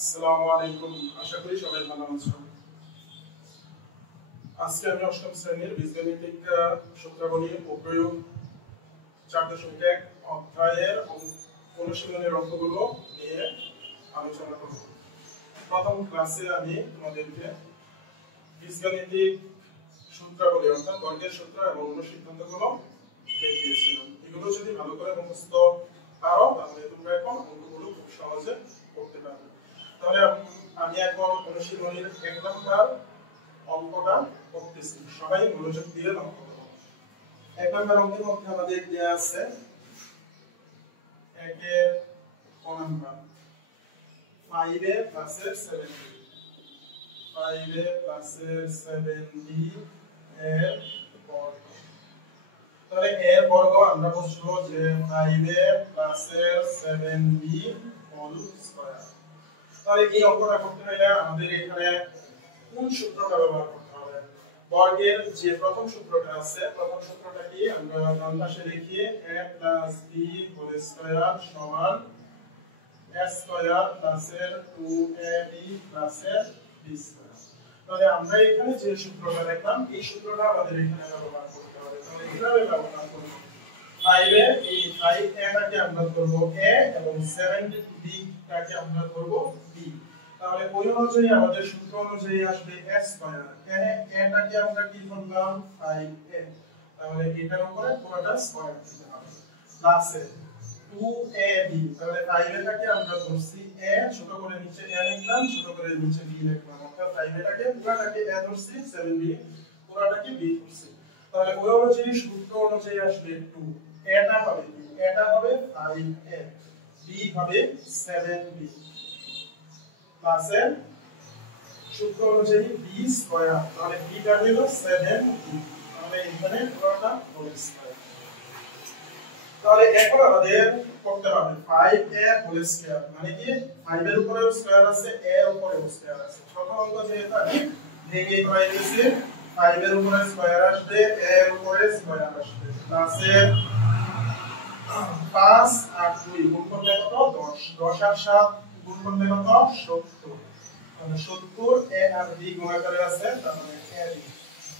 আসসালামু আলাইকুম, আশা করি সবাই ভালো আছেন। আজকে আমি অষ্টম শ্রেণীর বীজগণিতিক সূত্রাবলী ও প্রয়োগ 4.1 অধ্যায়ের অনুশীলনের অঙ্কগুলো নিয়ে আলোচনা করব। প্রথম ক্লাসে আমি তোমাদেরকে বীজগণিতিক সূত্রাবলী অর্থাৎ বর্গের সূত্র এবং অনুসিদ্ধান্তগুলো দেখিয়েছিলাম। এগুলো যদি ভালো করে মুখস্থ পারো তাহলে তোমরা এখন অঙ্কগুলো খুব সহজে করতে পারবে। তাহলে আমি এখন অনুশীলনীর 1 নম্বর অঙ্কটা করতেছি, সবাই মনোযোগ দিয়ে লক্ষ্য করো। 1 নম্বর অঙ্কের মধ্যে আমাদের দেয়া আছে 1 এর ক নাম্বার 5 এ প্লাসের 7b, 5 এ প্লাসের 7b এর বর্গ। তাহলে এর বর্গ আমরা বুঝবো যে 5 এ প্লাসের 7b হোল স্কয়ার। তাহলে এই অঙ্কটা করতে হলে আমাদের এখানে কোন সূত্রটা ব্যবহার করতে হবে? বর্গের যে প্রথম সূত্রটা আছে, প্রথম সূত্রটা কি আমরা ডান পাশে লিখি a + b হোল স্কয়ার সমান a স্কয়ার প্লাসের 2ab প্লাসের b স্কয়ার। তাহলে আমরা এখানে যে সূত্রটা লিখলাম এই সূত্রটা আমাদের এখানে ব্যবহার করতে হবে। তাহলে কিভাবে ব্যবহার করব? 5 এ এই 5a টাকে আমরা ধরব a এবং 7b টাকে আমরা ধরব b। তাহলে ওই অনুযায়ী আমাদের সূত্র অনুযায়ী আসবে a স্কয়ার। এখানে a টাকে আমরা কি ধরলাম 5a, তাহলে এটার উপরে পুরোটা স্কয়ার দিতে হবে প্লাস 2ab। তাহলে 5a টাকে আমরা ধরছি a, ছোট করে নিচে a লিখলাম, ছোট করে নিচে b লিখলাম, অর্থাৎ 5a টাকে পুরোটাকে a ধরছি, 7b পুরোটাকে b ধরছি। তাহলে ওই অনুযায়ী সূত্র অনুযায়ী আসবে 2, এটা হবে কি? এটা হবে 5a, b হবে 7b প্লাস এর সূত্র অনুযায়ী b স্কয়ার। তাহলে b টা হলো 7b, তাহলে এখানে পুরোটা হোল স্কয়ার। তাহলে এখন আমাদের করতে হবে 5a হোল স্কয়ার, মানে কি 5 এর উপরে স্কয়ার আছে, a এর উপরে স্কয়ার আছে। প্রথম অঙ্ক যেহেতু আমি ভেঙে করে দিয়েছি, 5 এর উপরে স্কয়ার আসবে, a এর উপরে স্কয়ার আসবে, প্লাস এর 5 আর 2 গুণ করলে কত? 10, 10 আর 7 গুণ করলে কত? 70। মানে 70 a আর b গুণ করে আছে, তাহলে a b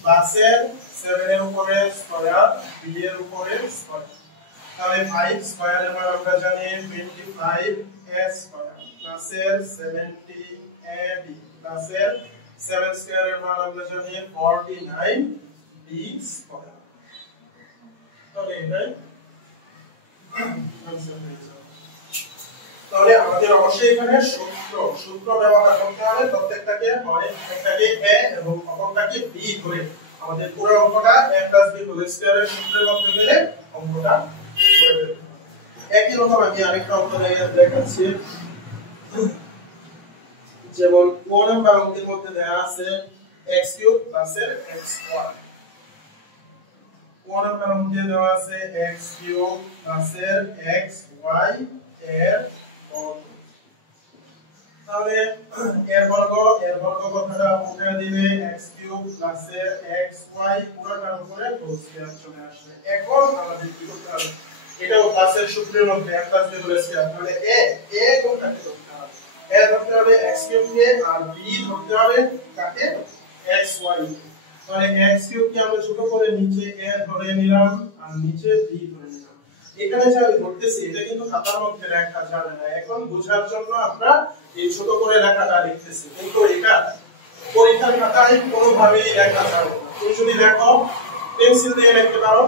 প্লাস এর 7 এর উপরে স্কয়ার, b এর উপরে স্কয়ার। তাহলে 5 স্কয়ার এর মান আমরা জানি 25a স্কয়ার প্লাস এর 70ab প্লাস এর 7 স্কয়ার এর মান আমরা জানি 49b স্কয়ার। তাহলে এটাই आंसर হয়ে যাবে। তাহলে আমাদের অবশ্যই এখানে সূত্র ব্যবহার করতে হবে, প্রত্যেকটাকে হয় একটাকে a এবং অপরটাকে b ধরে আমাদের পুরো অঙ্কটা a + b হোল স্কয়ারের সূত্রের মধ্যে মেলে অঙ্কটা করে ফেলতে হবে। একই রকম আমি আরেকটা অঙ্ক দেখাচ্ছি। যেমন কোন নাম্বার অঙ্কের মধ্যে দেয়া আছে x³ + xy। কোন নাম্বার অঙ্কে দেওয়া আছে x³ + xy এর বর্গ। তাহলে এর বর্গ কথাটা উঠে দিলে x³ + xy পুরোটার উপরে হোল স্কয়ার চলে আসবে। এখন আমাদের কি করতে হবে? এটাও প্লাসের সূত্রের মধ্যে a + b হোল স্কয়ার, তাহলে a কোনটাকে ধরতে হবে? a ধরতে হবে x³ কে, আর b ধরতে হবে কাকে? xy। তাহলে x³ কে আমরা ছোট করে নিচে a ধরে নিলাম আর নিচে b ধরে নিলাম। এখানে যে আমি ধরতেছি এটা কিন্তু খাতার মধ্যে লেখা যাবে না, এখন বোঝার জন্য আমরা এই ছোট করে লেখাটা লিখতেছি, কিন্তু এটা পরীক্ষার খাতায় কোনোভাবেই লেখা যাবে না। তুমি যদি লেখো পেন্সিল দিয়ে লিখতে পারো,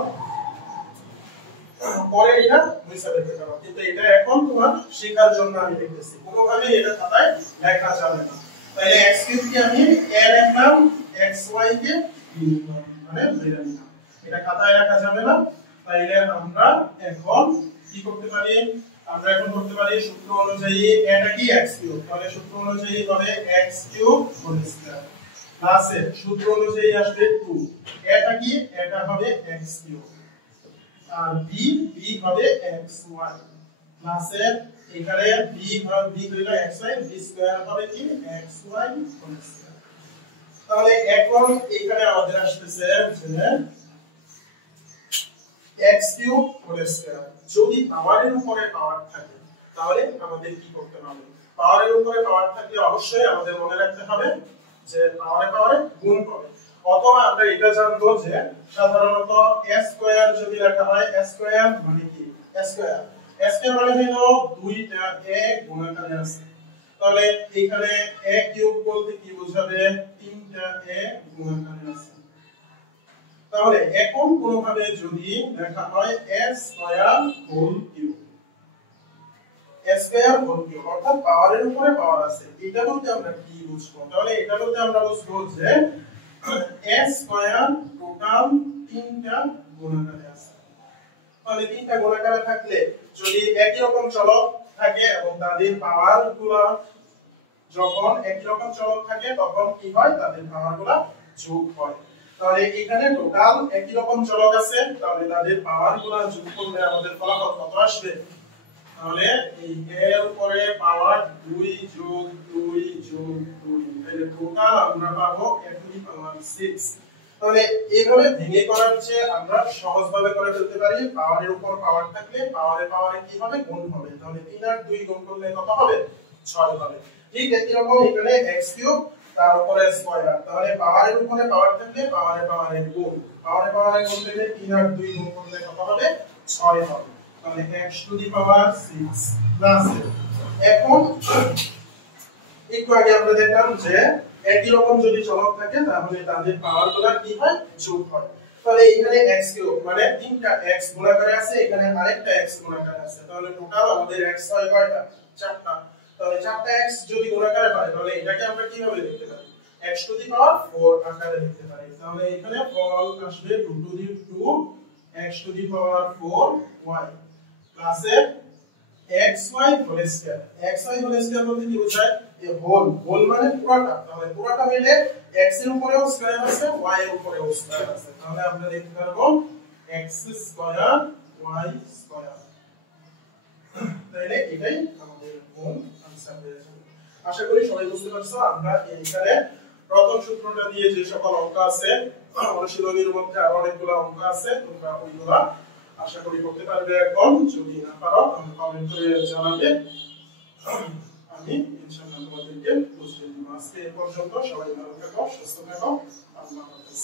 পরে এটা মুছে দিতে পারো, কিন্তু এটা এখন তোমার শেখার জন্য আমি লিখতেছি, কোনোভাবেই এটা খাতায় লেখা যাবে না। তাহলে x³ কে আমি a লিখলাম, xy কে b লিখলাম, মানে ধরে নিলাম, এটা খাতায় লেখা যাবে না। তাইলে আমরা এখন কি করতে পারি? আমরা এখন করতে পারি সূত্র অনুযায়ী এটা কি x³, তাহলে সূত্র অনুযায়ী হবে x³ হোল স্কয়ার প্লাস এর সূত্র অনুযায়ী আসবে 2, এটা কি? এটা হবে x³ আর b হবে xy প্লাস এর এখানে b হলো xy, b স্কয়ার হবে কি xy হোল স্কয়ার। তাহলে এখন এখানে আমাদের আসছে যে x³ হোল স্কয়ার। যদি পাওয়ারের উপরে পাওয়ার থাকে তাহলে আমাদের কি করতে হবে? পাওয়ারের উপরে পাওয়ার থাকলে অবশ্যই আমাদের মনে রাখতে হবে যে পাওয়ারে গুণ হবে। অথবা আমরা এটা জানবো যে সাধারণত a স্কয়ার যদি লেখা হয় a স্কয়ার মানে কি a স্কয়ার মানে হলো দুইটা a গুণাকারে আছে। তাহলে এখানে a কিউব বলতে কি বোঝাবে? তিনটা a গুণাকারে আছে। তাহলে এখন কোনভাবে যদি লেখা হয় a square whole cube, a square whole cube অর্থাৎ পাওয়ারের উপরে পাওয়ার আছে, এটা বলতে আমরা কি বুঝবো? তাহলে এটা বলতে আমরা বুঝবো যে a স্কয়ার টোটাল তিনটা গুণাকারে আছে। তাহলে তিনটা গুণাকারে থাকলে যদি একই রকম চলক থাকে এবং তাদের পাওয়ারগুলো যখন একই রকম চলক থাকে তখন কি হয়? তাদের পাওয়ারগুলো যোগ হয়। তাহলে এখানে টোটাল একই রকম চলক আছে, তাহলে তাদের পাওয়ারগুলো যোগ করলে আমাদের ফলাফল কত আসবে? তাহলে এই এর উপরে পাওয়ার 2 যোগ 2 যোগ 2, তাহলে টোটাল আমরা পাবো a টু দি পাওয়ার 6। তাহলে এইভাবে ভেঙে করার চেয়ে আমরা সহজভাবে করে ফেলতে পারি। পাওয়ারের উপর পাওয়ার থাকলে পাওয়ারে কি হবে? গুণ হবে। তাহলে 3 আর 2 গুণ করলে কত হবে? 6 হবে। ঠিক একই রকম এখানে x কিউব তার উপরে স্কয়ার, তাহলে পাওয়ারের উপরে পাওয়ার থাকলে পাওয়ারে গুণ, পাওয়ারে গুণ দিলে 3 আর 2 গুণ করলে কত হবে? 6 হবে। তাহলে x to the power 6 plus এখন একটু আগে আমরা দেখলাম যে একই রকম যদি চলক থাকে তাহলে তাদের পাওয়ারগুলো কি হয়? যোগ হয়। তাহলে এখানে x কিউব মানে তিনটা x গুণাকারে আছে, এখানে আরেকটা x গুণাকারে আছে, তাহলে টোটাল আমাদের x হয় কয়টা? 4টা। তাহলে 4টা x যদি গুণাকারে হয় তাহলে এটাকে আমরা কিভাবে লিখতে পারি? x টু দি পাওয়ার 4 আকারে লিখতে পারি। তাহলে এখানে ফল আসবে 2 to the 2 x to the power 4y plus xy whole square. xy whole square বলতে কি বোঝায়? এই হোল মানে পুরোটা, তাহলে পুরোটা মিলে x এর উপরেও স্কয়ার আছে y এর উপরেও স্কয়ার আছে, তাহলে আমরা লিখতে পারবো x স্কয়ার y স্কয়ার। তাহলে এটাই আমাদের মূল আনসার হয়ে যাবে। আশা করি সবাই বুঝতে পারছো। আমরা এইখানে প্রথম সূত্রটা দিয়ে যে সকল অঙ্ক আছে, অনুশীলনীর মধ্যে আরো অনেকগুলো অঙ্ক আছে, তোমরা ওইগুলা আশা করি করতে পারবে। এখন যদি না পারো তাহলে কমেন্ট করে জানাবে, আমি ইনশাআল্লাহ তোমাদেরকে বুঝিয়ে দিব। আজকে এই পর্যন্ত, সবাই ভালো থাকো, সুস্থ থাকো, আল্লাহ হাফেজ।